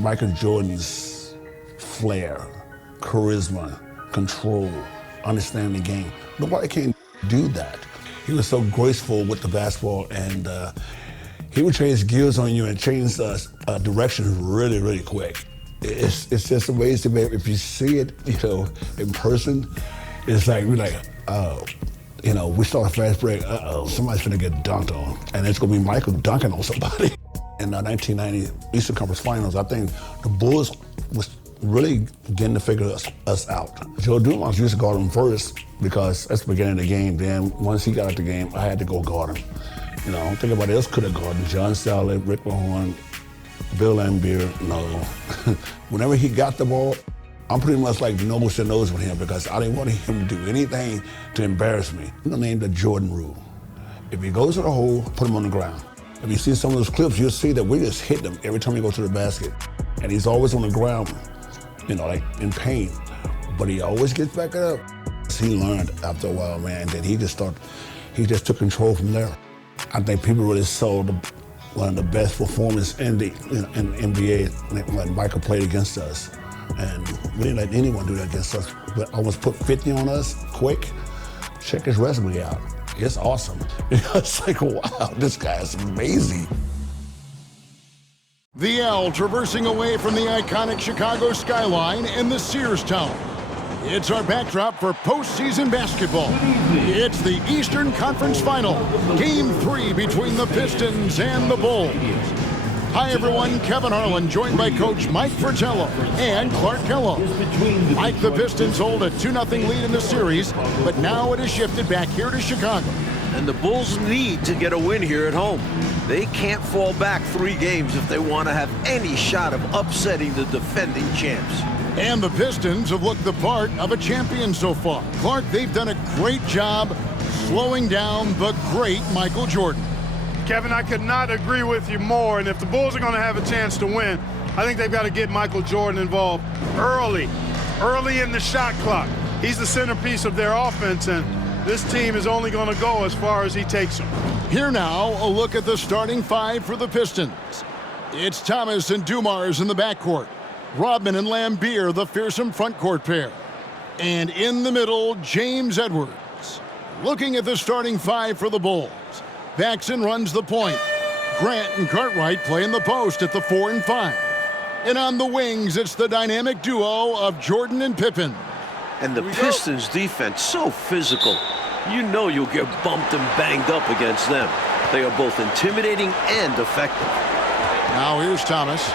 Michael Jordan's flair, charisma, control, understanding the game. Nobody can do that. He was so graceful with the basketball, and he would change gears on you and change direction really, really quick. It's just amazing, man. If you see it, in person, it's like, we're like, oh, we start a fast break, somebody's gonna get dunked on, and it's gonna be Michael dunking on somebody. In the 1990 Eastern Conference Finals, I think the Bulls was really getting to figure us out. Joe Dumars used to guard him first because that's the beginning of the game. Then once he got out the game, I had to go guard him. I don't think anybody else could have guarded him. John Sally, Rick Mahorn, Bill Laimbeer, no. Whenever he got the ball, I'm pretty much like nose to nose with him because I didn't want him to do anything to embarrass me. I'm named the Jordan rule. If he goes to the hole, put him on the ground. If you see some of those clips, you'll see that we just hit him every time we go to the basket. And he's always on the ground, like in pain. But he always gets back up. He learned after a while, man, that he just took control from there. I think people really saw one of the best performances in the NBA when Michael played against us. And we didn't let anyone do that against us. But almost put 50 on us quick. Check his resume out. It's awesome. It's like, wow, this guy is amazing. The L traversing away from the iconic Chicago skyline and the Sears Tower. It's our backdrop for postseason basketball. It's the Eastern Conference Final, Game 3 between the Pistons and the Bulls. Hi, everyone. Kevin Harlan, joined by Coach Mike Fratello and Clark Kellogg. Mike, the Pistons hold a 2-0 lead in the series, but now it has shifted back here to Chicago. And the Bulls need to get a win here at home. They can't fall back 3 games if they want to have any shot of upsetting the defending champs. And the Pistons have looked the part of a champion so far. Clark, they've done a great job slowing down the great Michael Jordan. Kevin, I could not agree with you more. And if the Bulls are going to have a chance to win, I think they've got to get Michael Jordan involved early in the shot clock. He's the centerpiece of their offense, and this team is only going to go as far as he takes them. Here now, a look at the starting 5 for the Pistons. It's Thomas and Dumars in the backcourt. Rodman and Laimbeer, the fearsome frontcourt pair. And in the middle, James Edwards. Looking at the starting 5 for the Bulls. Paxson runs the point. Grant and Cartwright play in the post at the 4 and 5. And on the wings, it's the dynamic duo of Jordan and Pippen. And the Pistons defense, so physical. You know you'll get bumped and banged up against them. They are both intimidating and effective. Now here's Thomas.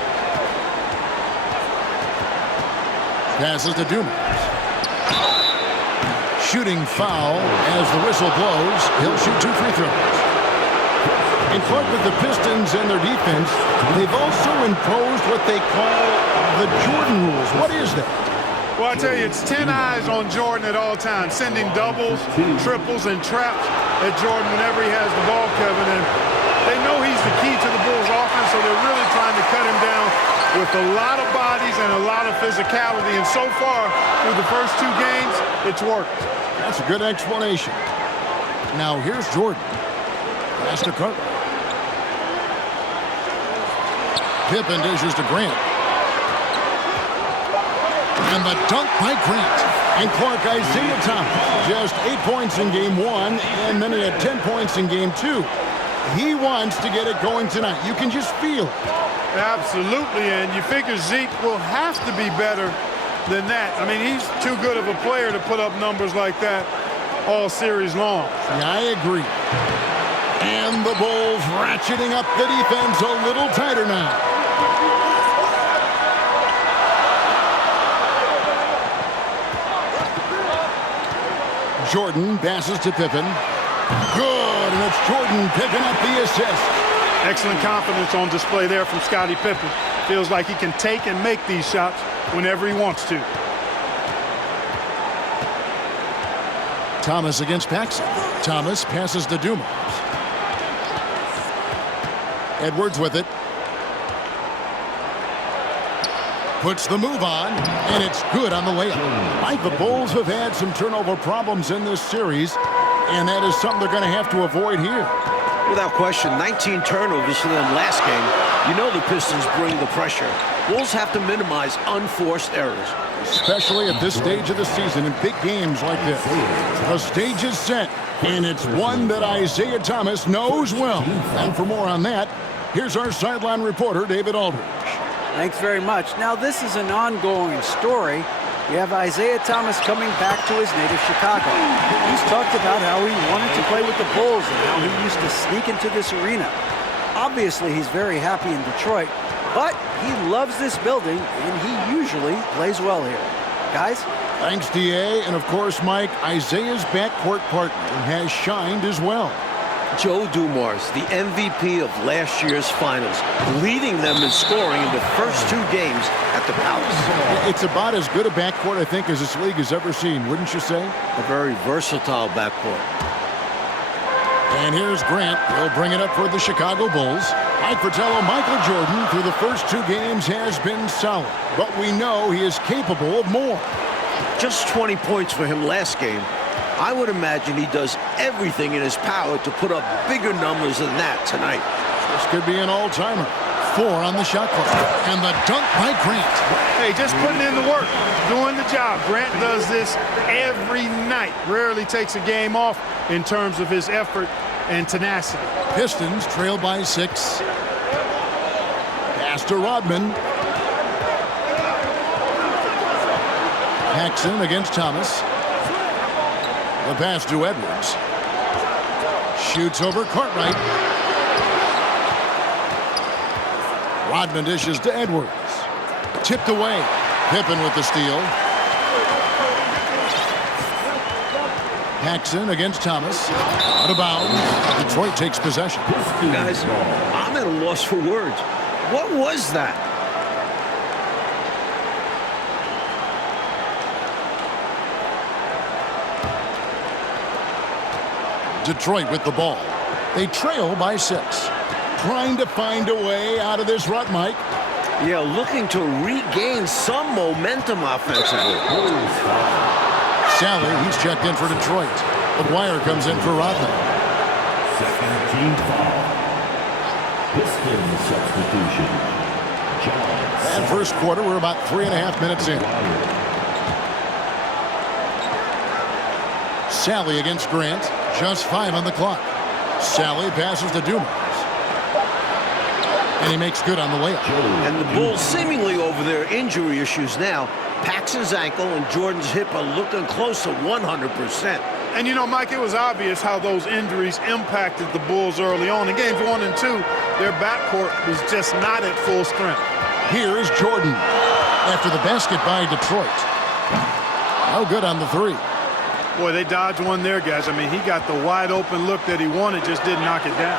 Passes to Dumars. Shooting foul as the whistle blows. He'll shoot 2 free throws. And Clark, with the Pistons and their defense, they've also imposed what they call the Jordan rules. What is that? Well, I tell you, it's 10 eyes on Jordan at all times, sending doubles, triples, and traps at Jordan whenever he has the ball, Kevin. And they know he's the key to the Bulls' offense, so they're really trying to cut him down with a lot of bodies and a lot of physicality. And so far, through the first 2 games, it's worked. That's a good explanation. Now here's Jordan. Pass to Cartwright. Pippen dishes to Grant. And the dunk by Grant. And Clark, Isaiah Thomas, just 8 points in game 1, and then he had 10 points in game 2. He wants to get it going tonight. You can just feel it. Absolutely, and you figure Zeke will have to be better than that. I mean, he's too good of a player to put up numbers like that all series long. Yeah, I agree. And the Bulls ratcheting up the defense a little tighter now. Jordan passes to Pippen. Good, and it's Jordan picking up the assist. Excellent confidence on display there from Scottie Pippen. Feels like he can take and make these shots whenever he wants to. Thomas against Paxson. Thomas passes to Dumars. Edwards with it. Puts the move on, and it's good on the layup. Mike, the Bulls have had some turnover problems in this series, and that is something they're going to have to avoid here. Without question, 19 turnovers for them last game. You know the Pistons bring the pressure. Bulls have to minimize unforced errors. Especially at this stage of the season in big games like this. The stage is set, and it's one that Isaiah Thomas knows well. And for more on that, here's our sideline reporter, David Aldridge. Thanks very much. Now, this is an ongoing story. We have Isaiah Thomas coming back to his native Chicago. He's talked about how he wanted to play with the Bulls and how he used to sneak into this arena. Obviously, he's very happy in Detroit, but he loves this building, and he usually plays well here. Guys? Thanks, D.A. And, of course, Mike, Isaiah's backcourt partner has shined as well. Joe Dumars, the MVP of last year's finals, leading them in scoring in the first 2 games at the Palace. It's about as good a backcourt, I think, as this league has ever seen, wouldn't you say? A very versatile backcourt. And here's Grant. He'll bring it up for the Chicago Bulls. Mike Fratello, Michael Jordan, through the first 2 games, has been solid. But we know he is capable of more. Just 20 points for him last game. I would imagine he does everything in his power to put up bigger numbers than that tonight. This could be an all-timer. 4 on the shot clock. And the dunk by Grant. Hey, just putting in the work, doing the job. Grant does this every night. Rarely takes a game off in terms of his effort and tenacity. Pistons trail by 6. Pass to Rodman. Paxson against Thomas. The pass to Edwards. Shoots over Cartwright. Rodman dishes to Edwards. Tipped away. Pippen with the steal. Paxson against Thomas. Out of bounds. Detroit takes possession. Guys, I'm at a loss for words. What was that? Detroit with the ball. They trail by 6. Trying to find a way out of this rut, Mike. Yeah, looking to regain some momentum offensively. Sally, he's checked in for Detroit. McGuire comes in for Rodman. Second team foul. Pistons substitution. And first quarter, we're about 3.5 minutes in. Sally against Grant. Just 5 on the clock. Sally passes to Dumars. And he makes good on the layup. And the Bulls seemingly over their injury issues now. Paxson's ankle and Jordan's hip are looking close to 100%. And, you know, Mike, it was obvious how those injuries impacted the Bulls early on. In games 1 and 2, their backcourt was just not at full strength. Here is Jordan after the basket by Detroit. No good on the 3. Boy, they dodged one there, guys. I mean, he got the wide open look that he wanted, just didn't knock it down.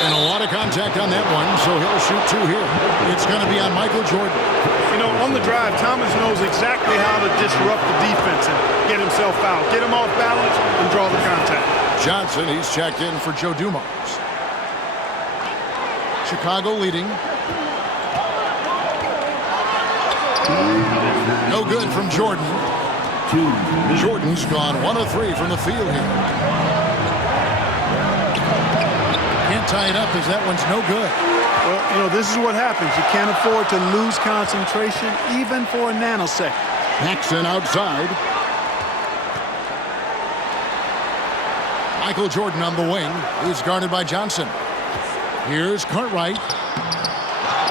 And a lot of contact on that one, so he'll shoot 2 here. It's going to be on Michael Jordan. You know, on the drive, Thomas knows exactly how to disrupt the defense and get himself fouled. Get him off balance and draw the contact. Johnson, he's checked in for Joe Dumars. Chicago leading. No good from Jordan. Jordan's gone 1 of 3 from the field here. Can't tie it up as that one's no good. Well, you know, this is what happens. You can't afford to lose concentration even for a nanosecond. Paxson outside. Michael Jordan on the wing. He's guarded by Johnson. Here's Cartwright.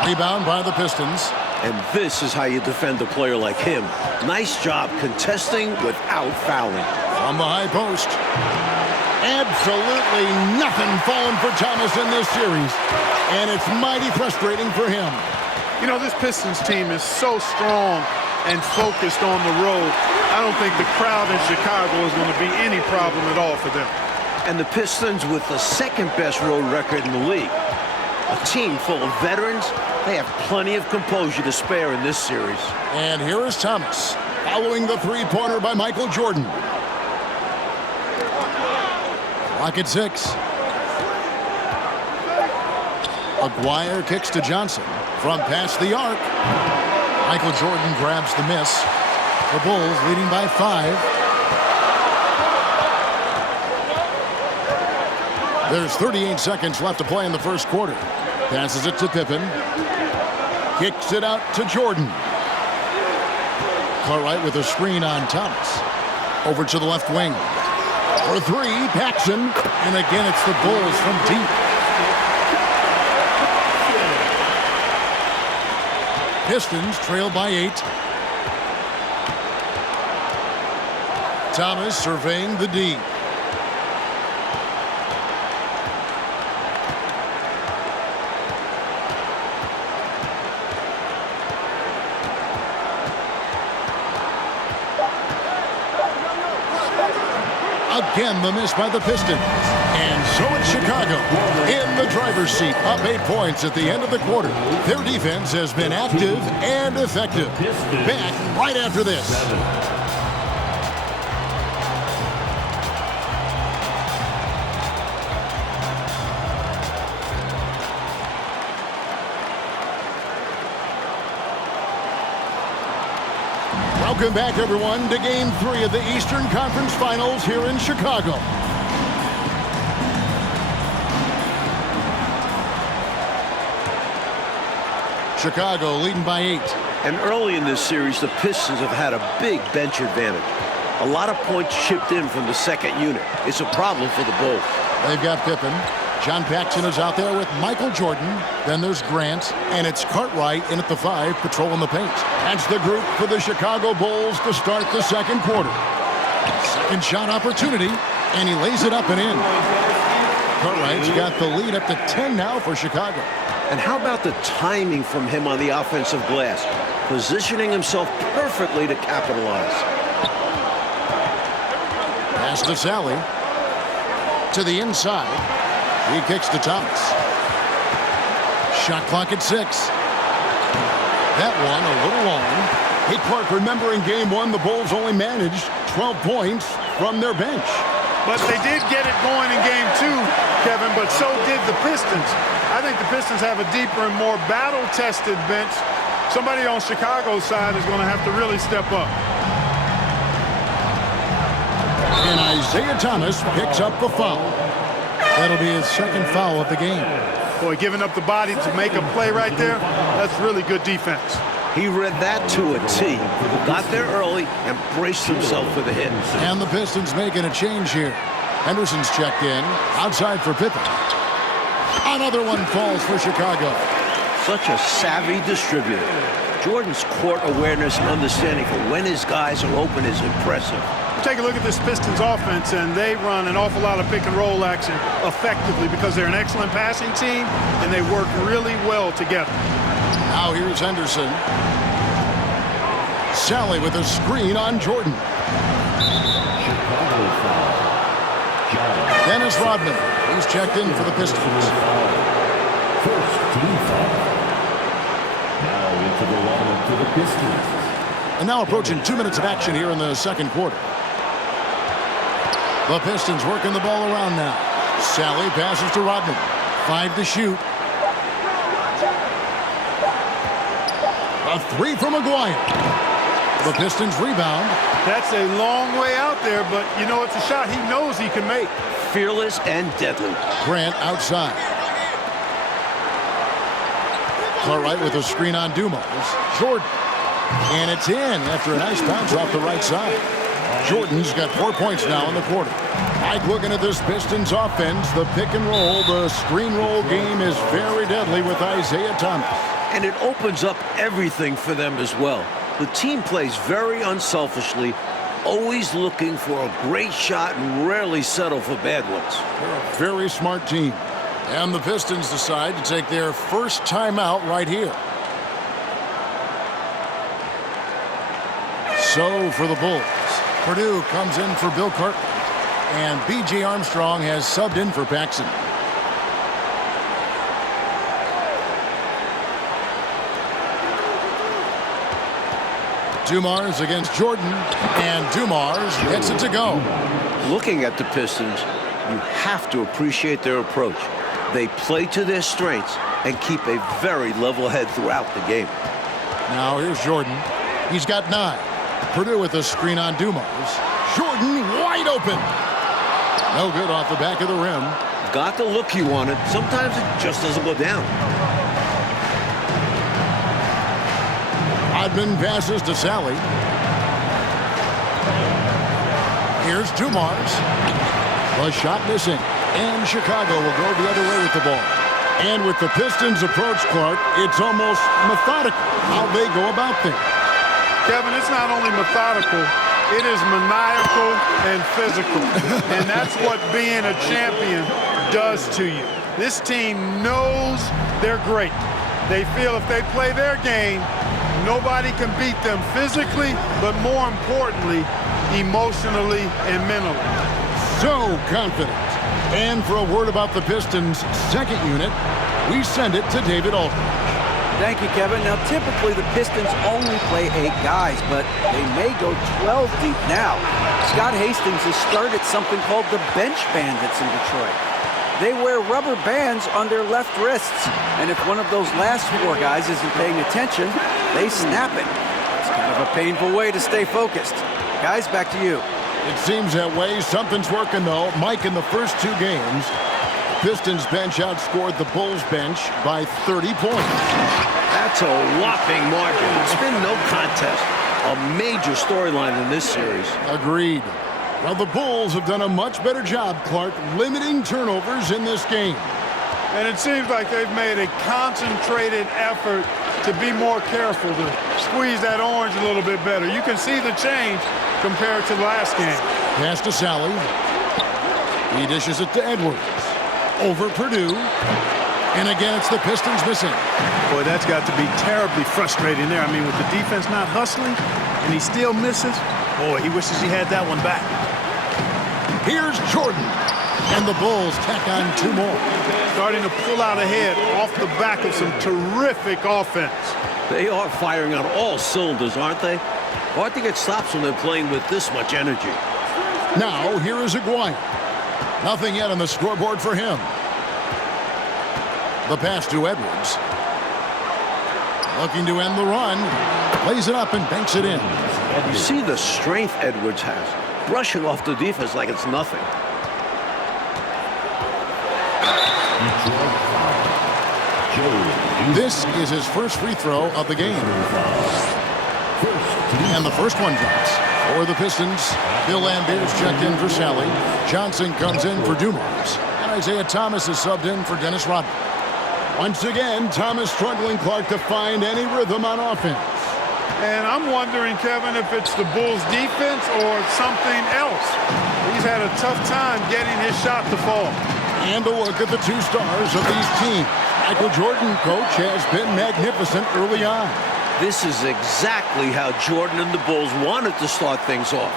Rebound by the Pistons. And this is how you defend a player like him. Nice job contesting without fouling. From the high post. Absolutely nothing falling for Thomas in this series. And it's mighty frustrating for him. You know, this Pistons team is so strong and focused on the road. I don't think the crowd in Chicago is going to be any problem at all for them. And the Pistons with the second-best road record in the league. A team full of veterans. They have plenty of composure to spare in this series. And here is Thomas, following the 3-pointer by Michael Jordan. Clock at 6. McGuire kicks to Johnson from past the arc. Michael Jordan grabs the miss. The Bulls leading by 5. There's 38 seconds left to play in the first quarter. Passes it to Pippen. Kicks it out to Jordan. Cartwright with a screen on Thomas. Over to the left wing. For three, Paxson. And again, it's the Bulls from deep. Pistons trail by 8. Thomas surveying the D. Again, the miss by the Pistons. And so it's Chicago in the driver's seat, up 8 points at the end of the quarter. Their defense has been active and effective. Back right after this. Welcome back, everyone, to Game 3 of the Eastern Conference Finals here in Chicago. Chicago leading by 8. And early in this series, the Pistons have had a big bench advantage. A lot of points chipped in from the second unit. It's a problem for the Bulls. They've got Pippen. John Paxson is out there with Michael Jordan. Then there's Grant, and it's Cartwright in at the 5, patrolling the paint. That's the group for the Chicago Bulls to start the second quarter. Second shot opportunity, and he lays it up and in. Cartwright's got the lead up to 10 now for Chicago. And how about the timing from him on the offensive glass? Positioning himself perfectly to capitalize. Pass to Sally. To the inside. He kicks to Thomas. Shot clock at 6. That one a little long. Hey, Clark, remember in Game 1, the Bulls only managed 12 points from their bench. But they did get it going in Game 2, Kevin, but so did the Pistons. I think the Pistons have a deeper and more battle-tested bench. Somebody on Chicago's side is going to have to really step up. And Isaiah Thomas picks up the foul. That'll be his second foul of the game. Boy, giving up the body to make a play right there, that's really good defense. He read that to a T. Got there early and braced himself for the hit. And the Pistons making a change here. Henderson's checked in. Outside for Pippen. Another one falls for Chicago. Such a savvy distributor. Jordan's court awareness and understanding for when his guys are open is impressive. Take a look at this Pistons offense, and they run an awful lot of pick-and-roll action effectively because they're an excellent passing team, and they work really well together. Now here's Henderson. Sally with a screen on Jordan. Dennis Rodman. He's checked in for the Pistons. First team foul. Now into the lineup for the Pistons. And now approaching 2 minutes of action here in the second quarter. The Pistons working the ball around now. Sally passes to Rodman. 5 to shoot. A 3 from McGuire. The Pistons rebound. That's a long way out there, but you know it's a shot he knows he can make. Fearless and deadly. Grant outside. Cartwright with a screen on Dumas. Jordan. And it's in after a nice bounce off the right side. Jordan's got 4 points now in the quarter. Mike looking at this Pistons offense, the pick and roll, the screen roll game is very deadly with Isaiah Thomas. And it opens up everything for them as well. The team plays very unselfishly, always looking for a great shot and rarely settle for bad ones. They're a very smart team. And the Pistons decide to take their first timeout right here. So for the Bulls, Purdue comes in for Bill Cartwright, and B.J. Armstrong has subbed in for Paxson. Dumars against Jordan, and Dumars gets it to go. Looking at the Pistons, you have to appreciate their approach. They play to their strengths and keep a very level head throughout the game. Now here's Jordan. He's got 9. Purdue with a screen on Dumas. Jordan wide open. No good off the back of the rim. Got the look you wanted. Sometimes it just doesn't go down. Rodman passes to Sally. Here's Dumars. The shot missing. And Chicago will go the other way with the ball. And with the Pistons' approach, Clark, it's almost methodical how they go about things. Kevin, it's not only methodical, it is maniacal and physical. And that's what being a champion does to you. This team knows they're great. They feel if they play their game, nobody can beat them physically, but more importantly, emotionally and mentally. So confident. And for a word about the Pistons' second unit, we send it to David Aldridge. Thank you, Kevin. Now, typically the Pistons only play 8 guys, but they may go 12 deep now. Scott Hastings has started something called the Bench Bandits in Detroit. They wear rubber bands on their left wrists, and if one of those last 4 guys isn't paying attention, they snap it. It's kind of a painful way to stay focused. Guys, back to you. It seems that way. Something's working, though. Mike, in the first 2 games, Pistons bench outscored the Bulls bench by 30 points. That's a whopping margin. It's been no contest. A major storyline in this series. Agreed. Well, the Bulls have done a much better job, Clark, limiting turnovers in this game. And it seems like they've made a concentrated effort to be more careful, to squeeze that orange a little bit better. You can see the change compared to last game. Pass to Sally. He dishes it to Edwards. Over Purdue. And again, it's the Pistons missing. Boy, that's got to be terribly frustrating there. I mean, with the defense not hustling and he still misses, boy, he wishes he had that one back. Here's Jordan. And the Bulls tack on 2 more. Starting to pull out ahead off the back of some terrific offense. They are firing on all cylinders, aren't they? Hard to get stops when they're playing with this much energy. Now, here is Aguirre. Nothing yet on the scoreboard for him. The pass to Edwards. Looking to end the run. Lays it up and banks it in. You see the strength Edwards has. Brushing off the defense like it's nothing. This is his first free throw of the game. And the first one drops. For the Pistons, Bill Lambert's checked in for Sally. Johnson comes in for Dumars. And Isaiah Thomas is subbed in for Dennis Rodman. Once again, Thomas struggling, Clark, to find any rhythm on offense. And I'm wondering, Kevin, if it's the Bulls' defense or something else. He's had a tough time getting his shot to fall. And a look at the 2 stars of these teams. Michael Jordan, coach, has been magnificent early on. This is exactly how Jordan and the Bulls wanted to start things off.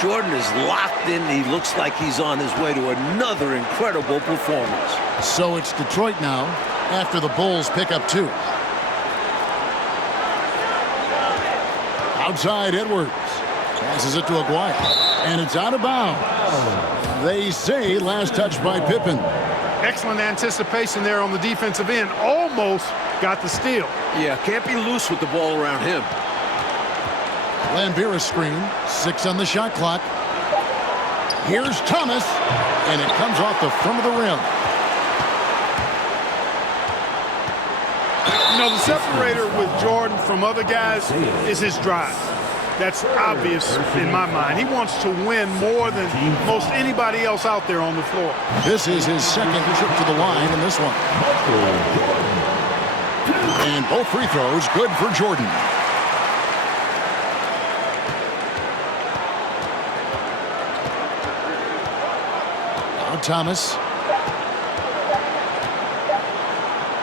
Jordan is locked in. He looks like he's on his way to another incredible performance. So it's Detroit now after the Bulls pick up 2. Outside Edwards. Passes it to Aguirre. And it's out of bounds. They say last touch by Pippen. Excellent anticipation there on the defensive end. Almost got the steal. Yeah, can't be loose with the ball around him. Lambert screen. 6 on the shot clock. Here's Thomas. And it comes off the front of the rim. You know, the separator with Jordan from other guys is his drive. That's obvious in my mind. He wants to win more than most anybody else out there on the floor. This is his second trip to the line in this one. And both free throws good for Jordan. Now Thomas.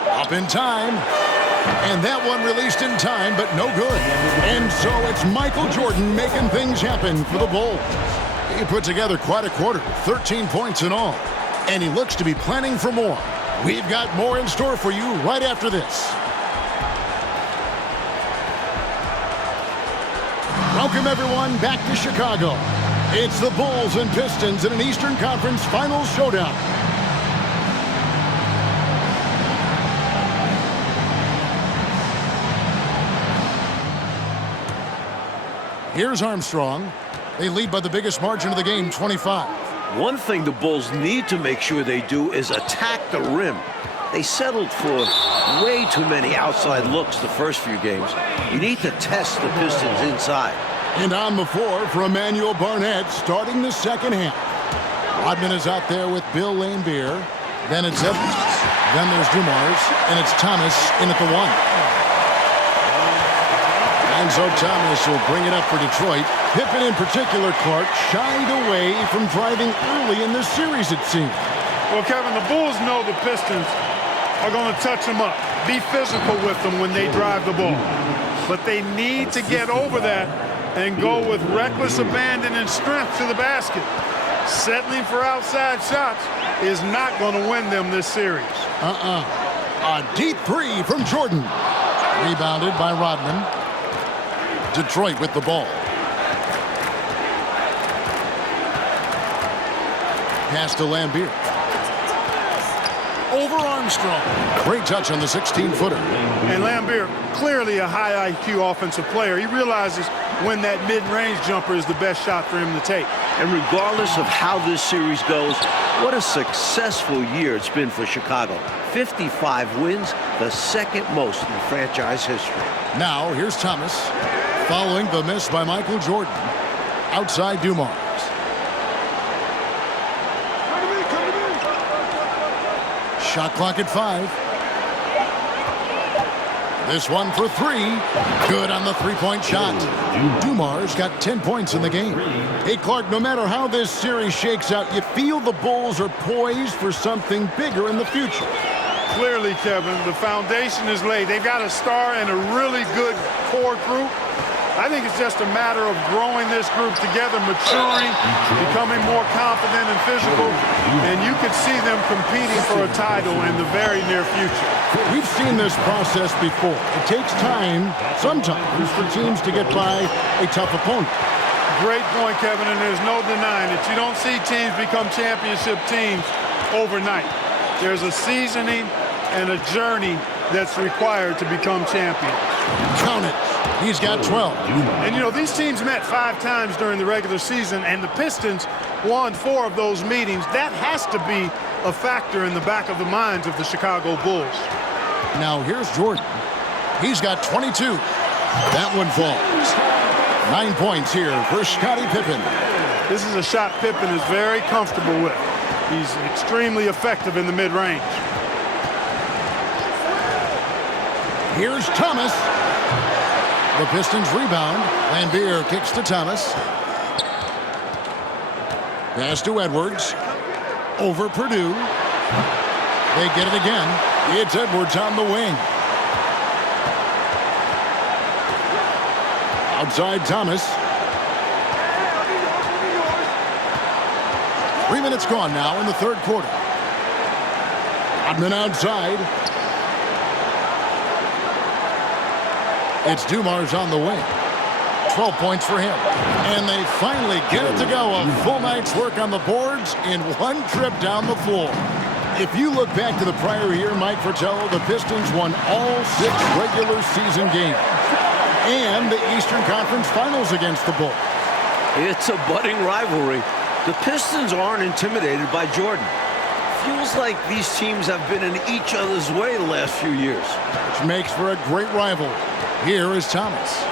Up in time. And that one released in time, but no good. And so it's Michael Jordan making things happen for the Bulls. He put together quite a quarter, 13 points in all. And he looks to be planning for more. We've got more in store for you right after this. Welcome, everyone, back to Chicago. It's the Bulls and Pistons in an Eastern Conference Finals showdown. Here's Armstrong. They lead by the biggest margin of the game, 25. One thing the Bulls need to make sure they do is attack the rim. They settled for way too many outside looks the first few games. You need to test the Pistons inside. And on the floor for Emmanuel Barnett starting the second half. Rodman is out there with Bill Laimbeer. Then it's Evans. Then there's Dumars. And it's Thomas in at the 1. And so Thomas will bring it up for Detroit. Pippen in particular, Clark, shied away from driving early in this series, it seems. Well, Kevin, the Bulls know the Pistons are going to touch them up, be physical with them when they drive the ball. But they need to get over that and go with reckless abandon and strength to the basket. Settling for outside shots is not going to win them this series. A deep three from Jordan. Rebounded by Rodman. Detroit with the ball. Pass to Laimbeer. Over Armstrong. Great touch on the 16-footer. And Laimbeer, clearly a high IQ offensive player. He realizes when that mid-range jumper is the best shot for him to take. And regardless of how this series goes, what a successful year it's been for Chicago. 55 wins, the second most in franchise history. Now, here's Thomas, following the miss by Michael Jordan. Outside Dumars. Shot clock at 5. This one for 3. Good on the three-point shot. Dumars got 10 points in the game. Hey, Clark, no matter how this series shakes out, you feel the Bulls are poised for something bigger in the future. Clearly, Kevin, the foundation is laid. They've got a star and a really good core group. I think it's just a matter of growing this group together, maturing, becoming more confident and physical, and you could see them competing for a title in the very near future. We've seen this process before. It takes time, sometimes, for teams to get by a tough opponent. Great point, Kevin, and there's no denying it. You don't see teams become championship teams overnight. There's a seasoning and a journey that's required to become champions. Count it. He's got 12. And, you know, these teams met 5 times during the regular season, and the Pistons won 4 of those meetings. That has to be a factor in the back of the minds of the Chicago Bulls. Now, here's Jordan. He's got 22. That one falls. 9 points here for Scottie Pippen. This is a shot Pippen is very comfortable with. He's extremely effective in the mid-range. Here's Thomas. The Pistons rebound. Laimbeer kicks to Thomas. Pass to Edwards. Over Purdue. They get it again. It's Edwards on the wing. Outside Thomas. 3 minutes gone now in the third quarter. Rodman outside. It's Dumars on the wing. 12 points for him. And they finally get it to go. A full night's work on the boards in one trip down the floor. If you look back to the prior year, Mike Fratello, the Pistons won all 6 regular season games. And the Eastern Conference Finals against the Bulls. It's a budding rivalry. The Pistons aren't intimidated by Jordan. Feels like these teams have been in each other's way the last few years. Which makes for a great rivalry. Here is Thomas.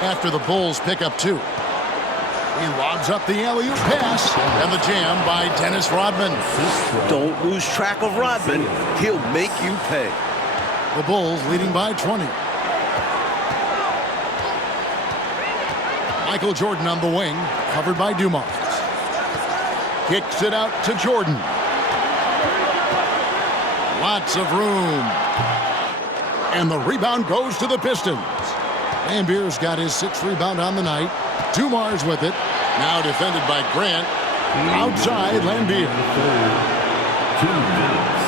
After the Bulls pick up 2. He lobs up the alley-oop pass. And the jam by Dennis Rodman. Don't lose track of Rodman. He'll make you pay. The Bulls leading by 20. Michael Jordan on the wing. Covered by Dumars. Kicks it out to Jordan. Lots of room. And the rebound goes to the Pistons. Laimbeer's got his 6th rebound on the night. Dumars with it. Now defended by Grant. Outside Laimbeer. 2 minutes.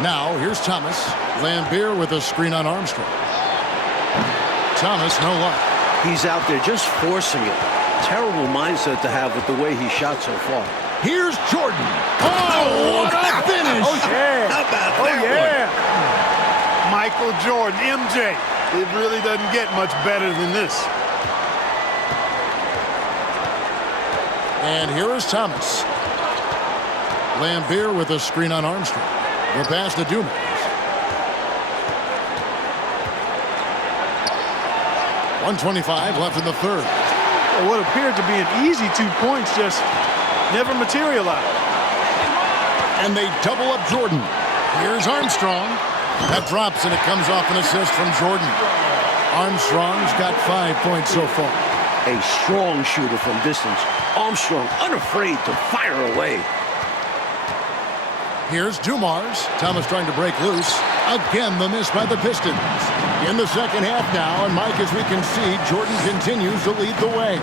Now here's Thomas. Laimbeer with a screen on Armstrong. Thomas, no luck. He's out there just forcing it. Terrible mindset to have with the way he shot so far. Here's Jordan. Oh, what a finish! Oh, yeah. How about Oh, that yeah. Michael Jordan, MJ. It really doesn't get much better than this. And here is Thomas. Lambier with a screen on Armstrong. The pass to Dumas. .125 left in the third. Well, what appeared to be an easy 2 points just never materialized. And they double up Jordan. Here's Armstrong. That drops, and it comes off an assist from Jordan. Armstrong's got 5 points so far. A strong shooter from distance. Armstrong unafraid to fire away. Here's Dumars. Thomas trying to break loose. Again, the miss by the Pistons. In the second half now, and Mike, as we can see, Jordan continues to lead the way.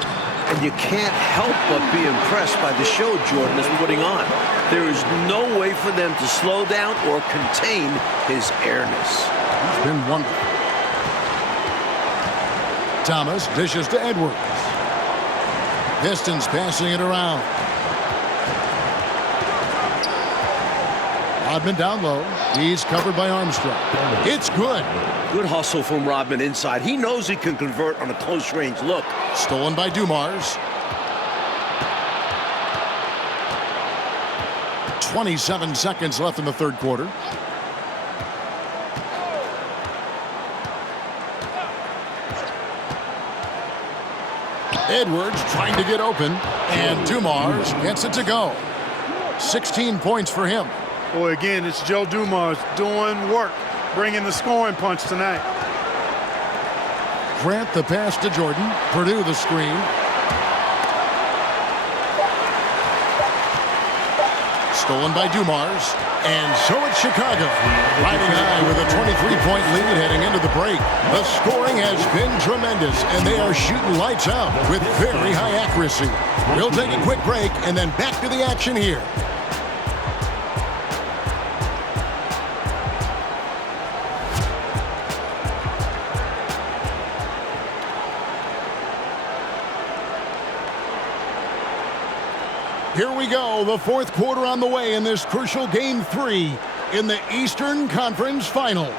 And you can't help but be impressed by the show Jordan is putting on. There is no way for them to slow down or contain his airness. He's been wonderful. Thomas dishes to Edwards. Pistons passing it around. Rodman down low. He's covered by Armstrong. It's good. Good hustle from Rodman inside. He knows he can convert on a close-range look. Stolen by Dumars. 27 seconds left in the third quarter. Edwards trying to get open, and Dumars gets it to go. 16 points for him. Boy, again, it's Joe Dumars doing work, bringing the scoring punch tonight. Grant the pass to Jordan. Purdue the screen. Stolen by Dumars. And so it's Chicago, riding high with a 23-point lead heading into the break. The scoring has been tremendous, and they are shooting lights out with very high accuracy. We'll take a quick break and then back to the action here. Here we go, the fourth quarter on the way in this crucial Game 3 in the Eastern Conference Finals.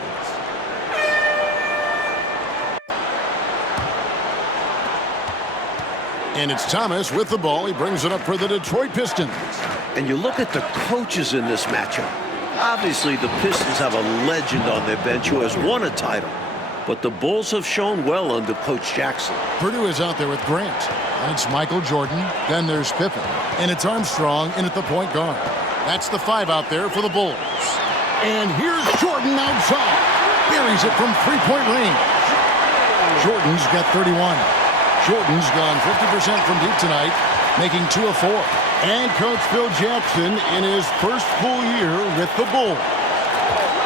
And it's Thomas with the ball. He brings it up for the Detroit Pistons. And you look at the coaches in this matchup. Obviously, the Pistons have a legend on their bench who has won a title. But the Bulls have shown well under Coach Jackson. Purdue is out there with Grant. That's Michael Jordan. Then there's Pippen. And it's Armstrong in at the point guard. That's the 5 out there for the Bulls. And here's Jordan outside. Buries it from three-point range. Jordan's got 31. Jordan's gone 50% from deep tonight, making 2 of 4. And Coach Phil Jackson in his first full year with the Bulls.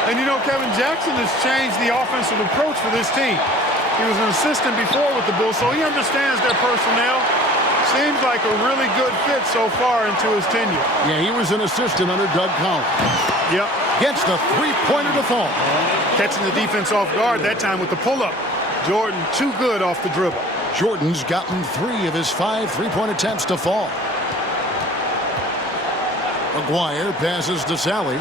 And you know, Kevin, Jackson has changed the offensive approach for this team. He was an assistant before with the Bulls, so he understands their personnel. Seems like a really good fit so far into his tenure. Yeah, he was an assistant under Doug Collins. Yep. Gets the three-pointer to fall. Catching the defense off guard that time with the pull-up. Jordan too good off the dribble. Jordan's gotten 3 of his 5 three-point attempts to fall. Maguire passes to Sally.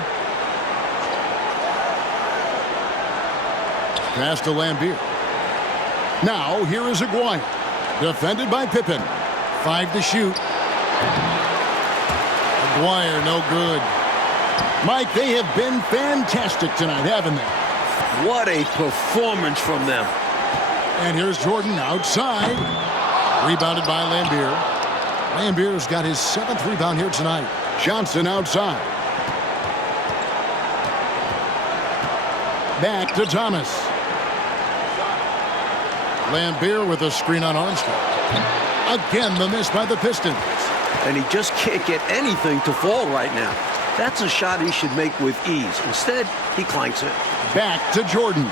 Pass to Lambier. Now, here is Aguirre. Defended by Pippen. 5 to shoot. Aguirre, no good. Mike, they have been fantastic tonight, haven't they? What a performance from them. And here's Jordan outside. Rebounded by Lambier. Lambier's got his 7th rebound here tonight. Johnson outside. Back to Thomas. Lambier with a screen on Armstrong. Again, the miss by the Pistons. And he just can't get anything to fall right now. That's a shot he should make with ease. Instead, he clanks it. Back to Jordan.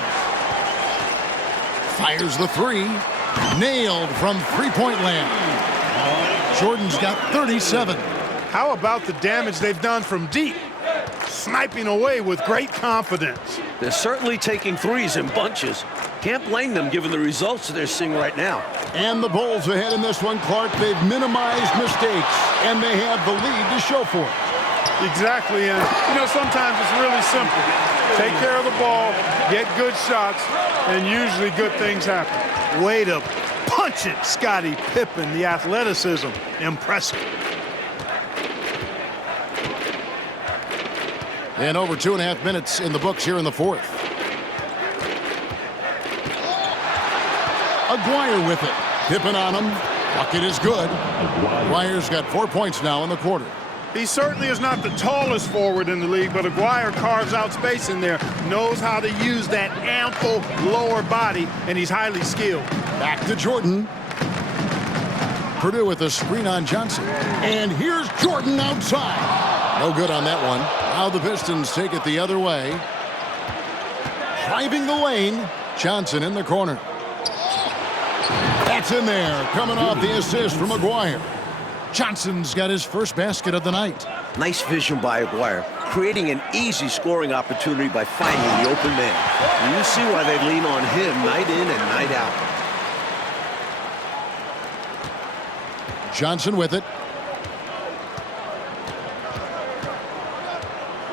Fires the 3. Nailed from three-point land. Jordan's got 37. How about the damage they've done from deep? Sniping away with great confidence. They're certainly taking threes in bunches. Can't blame them given the results they're seeing right now. And the Bulls ahead in this one, Clark. They've minimized mistakes, and they have the lead to show for it. Exactly, and you know, sometimes it's really simple. Take care of the ball, get good shots, and usually good things happen. Way to punch it, Scottie Pippen. The athleticism, impressive. And over 2.5 minutes in the books here in the fourth. Aguirre with it. Tipping on him. Bucket is good. Aguirre's got 4 points now in the quarter. He certainly is not the tallest forward in the league, but Aguirre carves out space in there, knows how to use that ample lower body, and he's highly skilled. Back to Jordan. Purdue with a screen on Johnson. And here's Jordan outside. No good on that one. Now the Pistons take it the other way. Driving the lane. Johnson in the corner. That's in there. Coming off the assist from Aguirre. Johnson's got his first basket of the night. Nice vision by Aguirre, creating an easy scoring opportunity by finding the open man. And you see why they lean on him night in and night out. Johnson with it.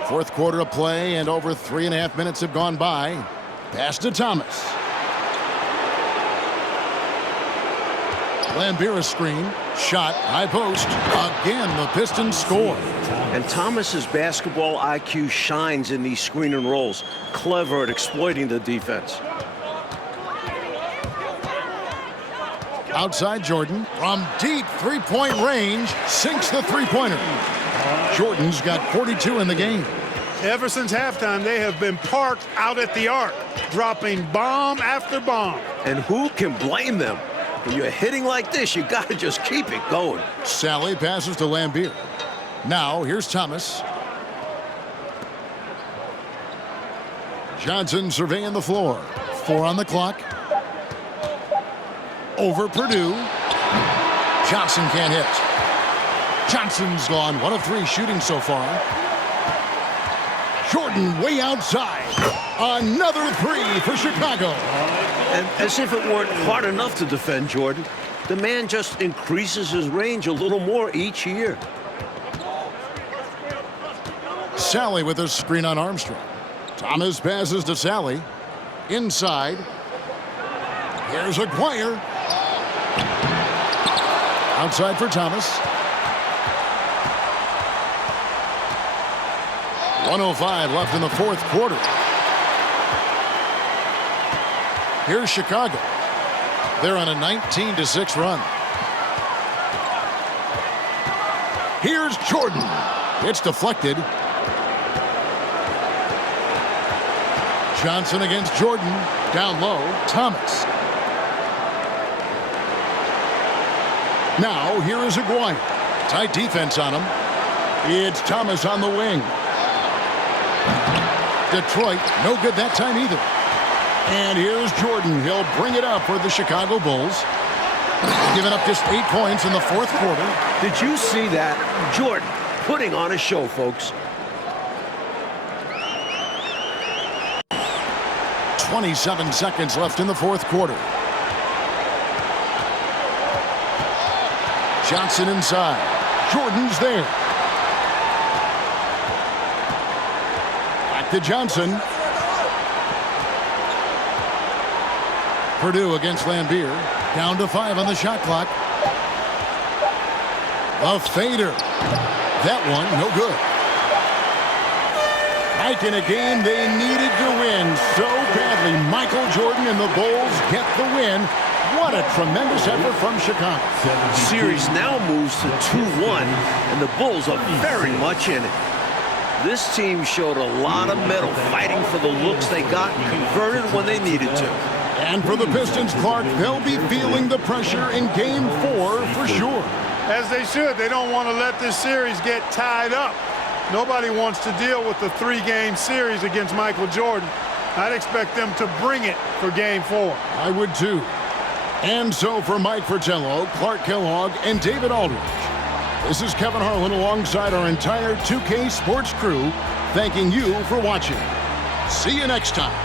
Fourth quarter of play, and over 3.5 minutes have gone by. Pass to Thomas. Lambier screen. Shot. High post. Again, the Pistons score. And Thomas's basketball IQ shines in these screen and rolls. Clever at exploiting the defense. Outside Jordan. From deep three-point range. Sinks the three-pointer. Jordan's got 42 in the game. Ever since halftime, they have been parked out at the arc, dropping bomb after bomb. And who can blame them? When you're hitting like this, you got to just keep it going. Sally passes to Lambier. Now, here's Thomas. Johnson surveying the floor. 4 on the clock. Over Purdue. Johnson can't hit. Johnson's gone 1 of 3 shooting so far. Jordan way outside. Another 3 for Chicago. And as if it weren't hard enough to defend Jordan, the man just increases his range a little more each year. Sally with a screen on Armstrong. Thomas passes to Sally. Inside. Here's Aguirre. Outside for Thomas. 1:05 left in the fourth quarter. Here's Chicago. They're on a 19-6 run. Here's Jordan. It's deflected. Johnson against Jordan. Down low, Thomas. Now, here is Aguirre. Tight defense on him. It's Thomas on the wing. Detroit, no good that time either. And here's Jordan. He'll bring it up for the Chicago Bulls. Giving up just 8 points in the fourth quarter. Did you see that? Jordan putting on a show, folks. 27 seconds left in the fourth quarter. Johnson inside. Jordan's there. Back to Johnson. Purdue against Lambier. Down to 5 on the shot clock. A fader. That one, no good. Like in a game they needed to win so badly. Michael Jordan and the Bulls get the win. What a tremendous effort from Chicago. Series now moves to 2-1, and the Bulls are very much in it. This team showed a lot of mettle fighting for the looks they got and converted when they needed to. And for the Pistons, Clark, they'll be feeling the pressure in Game 4 for sure. As they should. They don't want to let this series get tied up. Nobody wants to deal with the 3-game series against Michael Jordan. I'd expect them to bring it for Game 4. I would too. And so for Mike Fratello, Clark Kellogg, and David Aldridge, this is Kevin Harlan alongside our entire 2K Sports crew, thanking you for watching. See you next time.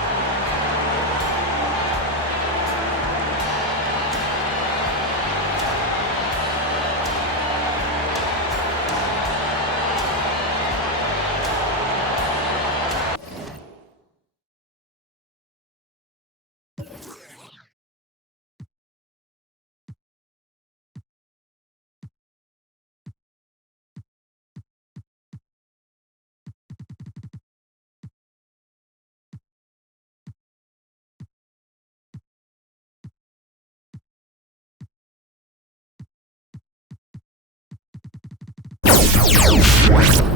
Kevin.